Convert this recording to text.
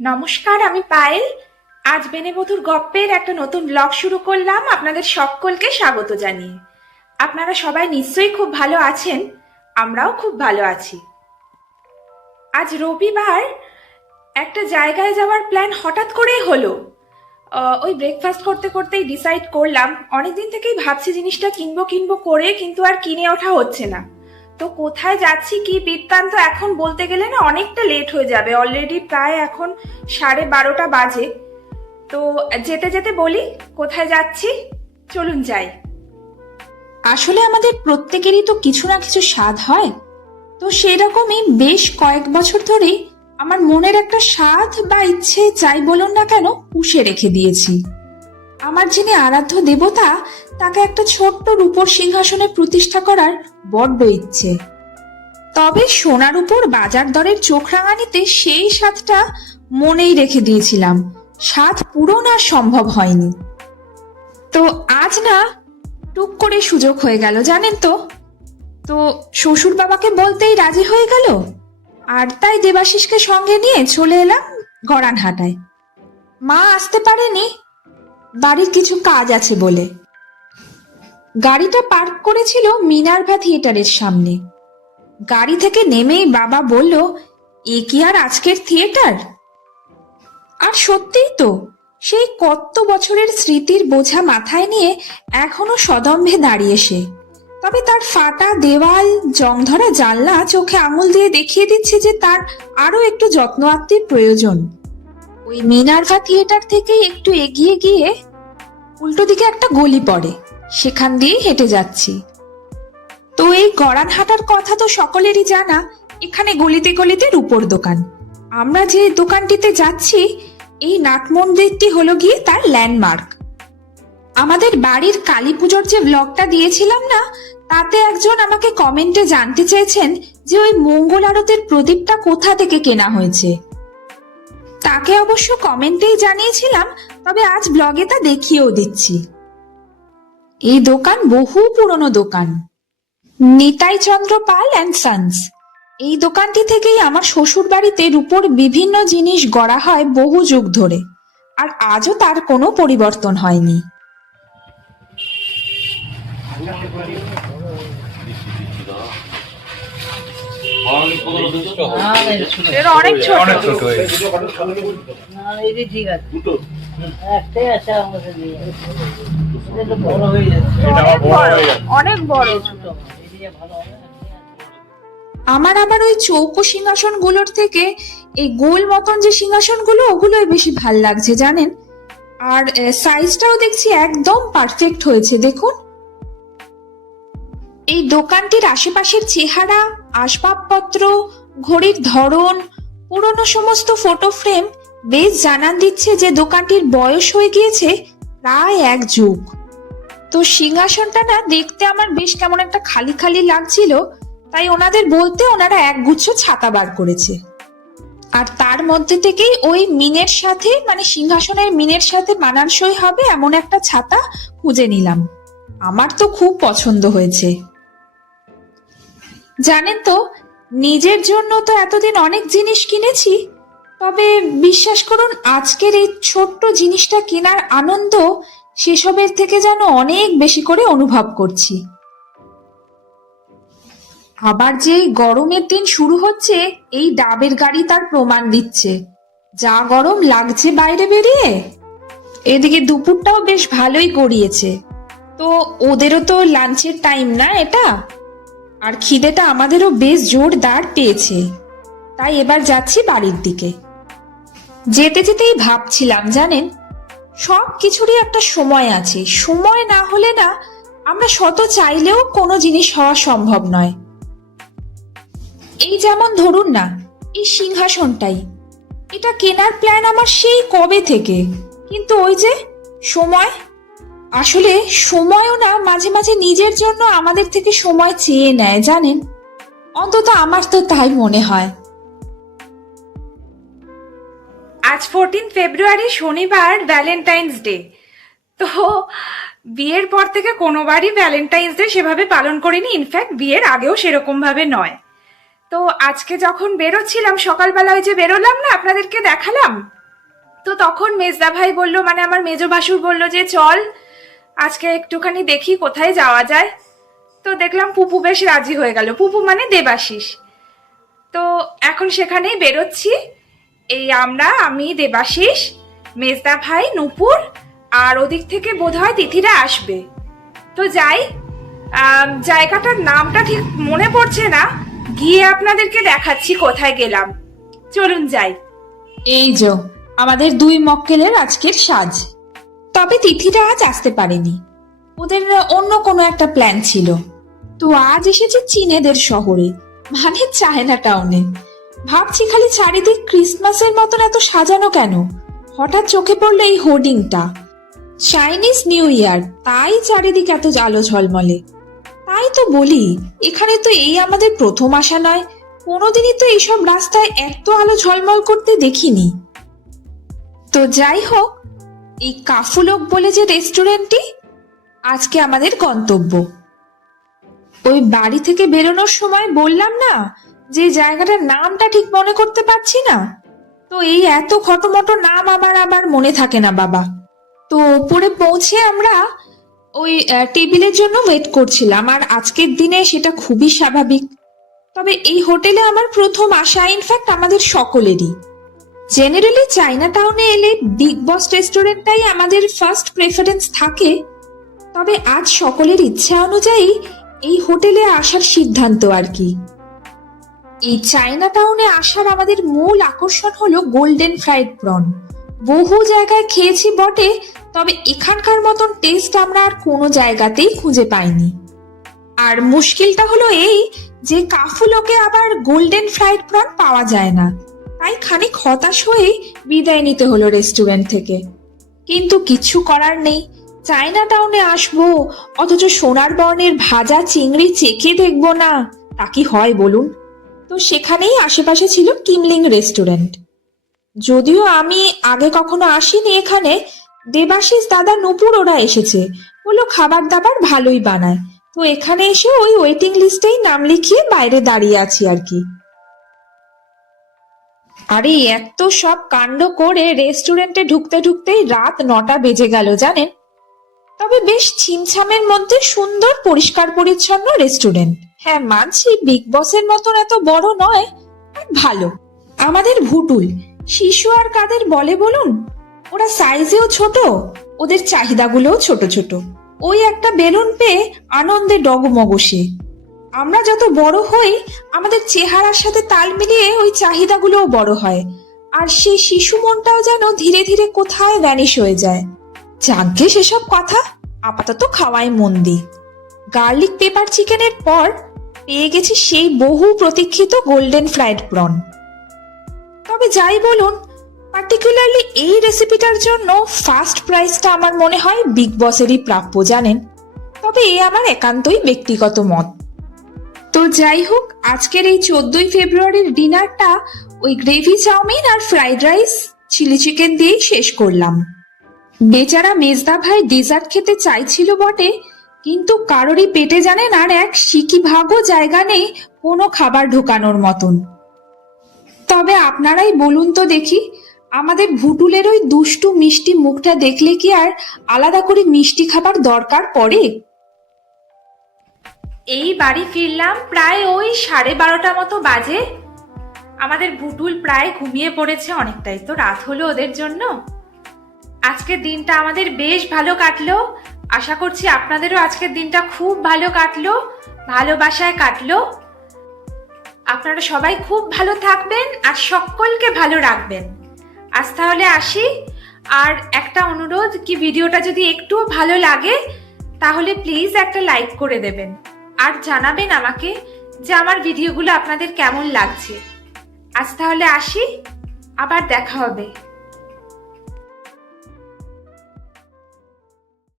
নমস্কার, আমি পায়েল। আজ বেনেবধুর গপ্পের একটা নতুন ব্লগ শুরু করলাম। আপনাদের সকলকে স্বাগত জানিয়ে। আপনারা সবাই নিশ্চয়ই খুব ভালো আছেন। আমরাও খুব ভালো আছি। আজ রবিবার। একটা জায়গায় যাওয়ার প্ল্যান হঠাৎ করেই হলো। ওই ব্রেকফাস্ট করতে করতেই ডিসাইড করলাম। অনেকদিন থেকেই ভাবছি জিনিসটা কিনবো কিনবো করে, কিন্তু আর কিনে ওঠা হচ্ছে না। তো কোথায় যাচ্ছি কি বৃত্তান্ত এখন বলতে গেলে না অনেকটা লেট হয়ে যাবে। অলরেডি প্রায় এখন সাড়ে বারোটা বাজে। তো যেতে যেতে বলি, কোথায় যাচ্ছি? চলুন যাই। আসলে আমাদের প্রত্যেকেরই তো কিছু না কিছু স্বাদ হয়। তো সেই রকমই বেশ কয়েক বছর ধরেই আমার মনের একটা স্বাদ বা ইচ্ছে, যাই বলুন না কেন, পুষে রেখে দিয়েছি। আমার যিনি আরাধ্য দেবতা, তাকে একটা ছোট্ট রূপর সিংহাসনে প্রতিষ্ঠা করার বড্ড ইচ্ছে। তবে সোনার উপর বাজার দরের চোখ রাঙানিতে সেই স্বাদটা মনেই রেখে দিয়েছিলাম। স্বাদ পূরণ আর সম্ভব হয়নি। তো আজ না, টুক করে সুযোগ হয়ে গেল, জানেন তো? তো শ্বশুর বাবাকে বলতেই রাজি হয়ে গেল? আর তাই দেবাশিসকে সঙ্গে নিয়ে চলে এলাম গড়ানহাটায়। মা আসতে পারেনি? বাড়ির কিছু কাজ আছে বলে। গাড়িটা পার্ক করেছিল মিনার্ভা থিয়েটারের সামনে। গাড়ি থেকে নেমেই বাবা বলল, এ কি আর আজকের থিয়েটার? আর সত্যিই তো, সেই কত বছরের স্মৃতির বোঝা মাথায় নিয়ে এখনও সদম্ভে দাঁড়িয়ে সে। তবে তার ফাটা দেওয়াল, জংধরা জানলা চোখে আঙুল দিয়ে দেখিয়ে দিচ্ছে যে তার আরও একটু যত্ন আত্মের প্রয়োজন। ওই মিনার্ভা থিয়েটার থেকে একটু এগিয়ে গিয়ে উল্টো দিকে একটা গলি পড়ে। সেখান দিয়ে হেঁটে যাচ্ছি। তো এই গড়ান হাঁটার কথা তো সকলেরই জানা, এখানে গলিতে গলিতে রূপোর দোকান। আমরা যে দোকানটিতে যাচ্ছি, এই নাট মন্দিরটি হলো গিয়ে তার ল্যান্ডমার্ক। আমাদের বাড়ির কালী পুজোর যে ব্লগটা দিয়েছিলাম না, তাতে একজন আমাকে কমেন্টে জানতে চেয়েছেন যে ওই মঙ্গল আরতের প্রদীপটা কোথা থেকে কেনা হয়েছে। তাকে অবশ্য কমেন্টেই জানিয়েছিলাম, তবে আজ ব্লগে তা দেখিয়েও দিচ্ছি। এই দোকান বহু পুরনো দোকান। নিতাই চন্দ্র পাল অ্যান্ড সানস এই দোকানটি থেকেই আমার শ্বশুর বাড়িতে রূপোর বিভিন্ন জিনিস গড়া হয় বহু যুগ ধরে, আর আজও তার কোনো পরিবর্তন হয়নি। ছোট। অনেক ছোট। ঠিক আছে। একটাই আছে আমাদের। অনেক বড় ছোট? আমার আবার ওই চৌকো সিংহাসনগুলোর থেকে এই গোল মতন যে সিংহাসনগুলো ওগুলোই বেশি ভালো লাগছে জানেন? আর সাইজটাও দেখছি একদম পারফেক্ট হয়েছে দেখুন। এই দোকানটির আশেপাশের চেহারা, আসবাবপত্র, ঘড়ির ধরন, পুরনো সমস্ত ফটো ফ্রেম বেশ জানান দিচ্ছে যে দোকানটির বয়স হয়ে গিয়েছে প্রায় এক যুগ। তো সিংহাসনটা না দেখতে আমার বেশ কেমন একটা খালি খালি লাগছিল, তাই ওনাদের বলতে ওনারা একগুচ্ছ ছাতা বার করেছে। আর তার মধ্যে থেকেই ওই মিনের সাথে মানে সিংহাসনের মিনের সাথে মানানসই হবে এমন একটা ছাতা খুঁজে নিলাম। আমার তো খুব পছন্দ হয়েছে। জানেন তো, নিজের জন্য তো এতদিন অনেক জিনিস কিনেছি, তবে বিশ্বাস করুন, আজকের এই ছোট্ট জিনিসটা কেনার আনন্দ সেসবের থেকে যেন অনেক বেশি করে অনুভব করছি। আবার যে গরমের দিন শুরু হচ্ছে, এই ডাবের গাড়ি তার প্রমাণ দিচ্ছে। যা গরম লাগছে বাইরে বেরিয়ে। এদিকে দুপুরটাও বেশ ভালোই গড়িয়েছে। তো ওদেরও তো লাঞ্চের টাইম না এটা? আর খিদেটা আমাদেরও বেশ জোরদার পেয়েছে। তাই এবার যাচ্ছি বাড়ির দিকে। যেতে যেতেই ভাবছিলাম, জানেন? সব কিছুরই একটা সময় আছে। সময় না হলে না আমরা শত চাইলেও কোনো জিনিস হওয়া সম্ভব নয়। এই যেমন ধরুন না, এই সিংহাসনটাই। এটা কেনার প্ল্যান আমার সেই কবে থেকে? কিন্তু ওই যে সময় আসলে সময়ও না, মাঝে মাঝে নিজের জন্য আমাদের থেকে সময় চেয়ে নেয়, জানেন? অন্তত আমার তো তাই মনে হয়। আজ ফোরটিন ফেব্রুয়ারি শনিবার ভ্যালেন্টাইন্স ডে তো বিয়ের পর থেকে কোনোবারই ভ্যালেন্টাইন্স ডে সেভাবে পালন করিনি ইনফ্যাক্ট বিয়ের আগেও সেরকম ভাবে নয়। তো আজকে যখন বেরোচ্ছিলাম, সকালবেলা ওই যে বেরোলাম না, আপনাদেরকে দেখালাম? তো তখন মেজদা ভাই বলল মানে আমার মেজো ভাসুর বলল যে, চল আজকে একটুখানি দেখি কোথায় যাওয়া যায়। তো দেখলাম পুপু বেশ রাজি হয়ে গেল। পুপু মানে দেবাশিস। তো এখন সেখানেই বেরোচ্ছি। এই আমরা, আমি, দেবাশিস, মেজদা ভাই, নুপুর, আর ওদিক থেকে বোধহয় তিথিরা আসবে। তো যাই জায়গাটার নামটা ঠিক মনে পড়ছে না। গিয়ে আপনাদেরকে দেখাচ্ছি কোথায় গেলাম। চলুন যাই। এই যে, আমাদের দুই মক্কেলের আজকের সাজ। তবে তিথিরা আজ আসতে পারেনি। ওদের অন্য কোনো একটা প্ল্যান ছিল। তো আজ এসেছে চীনেদের শহরে মানে চায়না টাউনে ভাবছি খালি চারিদিক ক্রিসমাসের মতন এত সাজানো কেন? হঠাৎ চোখে পড়ল এই হোর্ডিংটা। চাইনিজ নিউ ইয়ার তাই চারিদিক এত আলো ঝলমলে। তাই তো বলি, এখানে তো এই আমাদের প্রথম আসা নয়, কোনোদিনই তো এইসব রাস্তায় এত আলো ঝলমল করতে দেখিনি। তো যাই হোক এই কাফুলক বলে যে রেস্টুরেন্টটি? আজকে আমাদের গন্তব্য। ওই বাড়ি থেকে বেরোনোর সময় বললাম না যে জায়গাটার নামটা ঠিক মনে করতে পারছি না? তো এই এত খটোমটো নাম আমার আবার মনে থাকে না বাবা। তো ওপরে পৌঁছে আমরা ওই টেবিলের জন্য ওয়েট করছিলাম আর আজকের দিনে সেটা খুবই স্বাভাবিক। তবে এই হোটেলে আমার প্রথম আসা ইনফ্যাক্ট আমাদের সকলেরই। জেনারেলি চাইনা টাউনে এলে বিগ বস রেস্টুরেন্টটাই আমাদের ফার্স্ট প্রেফারেন্স থাকে। তবে আজ সকলের ইচ্ছা অনুযায়ী এই হোটেলে আসার সিদ্ধান্ত আর কি। এই চাইনা টাউনে আসার আমাদের মূল আকর্ষণ হলো গোল্ডেন ফ্রাইড প্রন বহু জায়গায় খেয়েছি বটে, তবে এখানকার মতন টেস্ট আমরা আর কোনো জায়গাতেই খুঁজে পাইনি। আর মুশকিলটা হলো এই যে কাফুলোকে আবার গোল্ডেন ফ্রাইড প্রন পাওয়া যায় না। তাই খানিক হতাশ হয়ে বিদায় নিতে হলো রেস্টুরেন্ট থেকে। কিন্তু কিচ্ছু করার নেই। চায়না টাউনে আসব, অথচ সোনার বর্ণের ভাজা চিংড়ি চেখে দেখব না। তা কি হয় বলুন? তো সেখানেই আশেপাশে ছিল কিমলিং রেস্টুরেন্ট। যদিও আমি আগে কখনো আসিনি এখানে, দেবাশিস দাদা নুপুর ওরা এসেছে, বলল খাবার দাবার ভালোই বানায়। তো এখানে এসে ওই ওয়েটিং লিস্টেই নাম লিখিয়ে বাইরে দাঁড়িয়ে আছি আর কি। আরে, এত সব কাণ্ড করে রেস্টুরেন্টে ঢুকতে ঢুকতেই রাত নটা বেজে গেল, জানেন? তবে বেশ ছিমছামের মধ্যে সুন্দর, পরিষ্কার, পরিচ্ছন্ন রেস্টুরেন্ট। হ্যাঁ মানছি, বিগ বসের মতন এত বড় নয় ভালো। আমাদের ভুটুল শিশু আর কাদের বলে বলুন? ওরা সাইজেও ছোট, ওদের চাহিদাগুলোও ছোট ছোট। ওই একটা বেলুন পেয়ে আনন্দে ডগমগ সে আমরা যত বড় হই, আমাদের চেহারার সাথে তাল মিলিয়ে ওই চাহিদাগুলোও বড় হয়। আর সেই শিশু মনটাও যেন ধীরে ধীরে কোথায় ভ্যানিশ হয়ে যায়। যাজ্ঞে সেসব কথা আপাতত খাওয়াই মন দি গার্লিক পেপার চিকেনের পর পেয়ে গেছি সেই বহু প্রতীক্ষিত গোল্ডেন ফ্রাইড প্রন। তবে যাই বলুন পার্টিকুলারলি এই রেসিপিটার জন্য ফার্স্ট প্রাইসটা আমার মনে হয় বিগ বসেরই প্রাপ্য, জানেন? তবে এ আমার একান্তই ব্যক্তিগত মত। তো যাই হোক, আজকের এই চোদ্দই ফেব্রুয়ারির ডিনারটা ওই গ্রেভি চাউমিন আর ফ্রাইড রাইস, চিলি চিকেন দিয়েই শেষ করলাম। বেচারা মেজদা ভাই ডেজার্ট খেতে চাইছিল বটে, কিন্তু কারোরই পেটে জানেন আর এক সিকি ভাগও জায়গা নেই কোনো খাবার ঢোকানোর মতন। তবে আপনারাই বলুন তো দেখি, আমাদের ভুটুলের ওই দুষ্টু মিষ্টি মুখটা দেখলে কি আর আলাদা করে মিষ্টি খাবার দরকার পড়ে? এই বাড়ি ফিরলাম প্রায় ওই সাড়ে বারোটা মতো বাজে। আমাদের বুটুল প্রায় ঘুমিয়ে পড়েছে অনেকটাই তো, রাত হলো ওদের জন্য। আজকের দিনটা আমাদের বেশ ভালো কাটলো। আশা করছি আপনাদেরও আজকের দিনটা খুব ভালো কাটলো, ভালোবাসায় কাটলো। আপনারা সবাই খুব ভালো থাকবেন আর সকলকে ভালো রাখবেন। আজ তাহলে আসি। আর একটা অনুরোধ, কি ভিডিওটা যদি একটু ভালো লাগে, তাহলে প্লিজ একটা লাইক করে দেবেন। আর জানাবেন আমাকে যে আমার ভিডিওগুলো আপনাদের কেমন লাগছে। আজ তাহলে আসি, আবার দেখা হবে।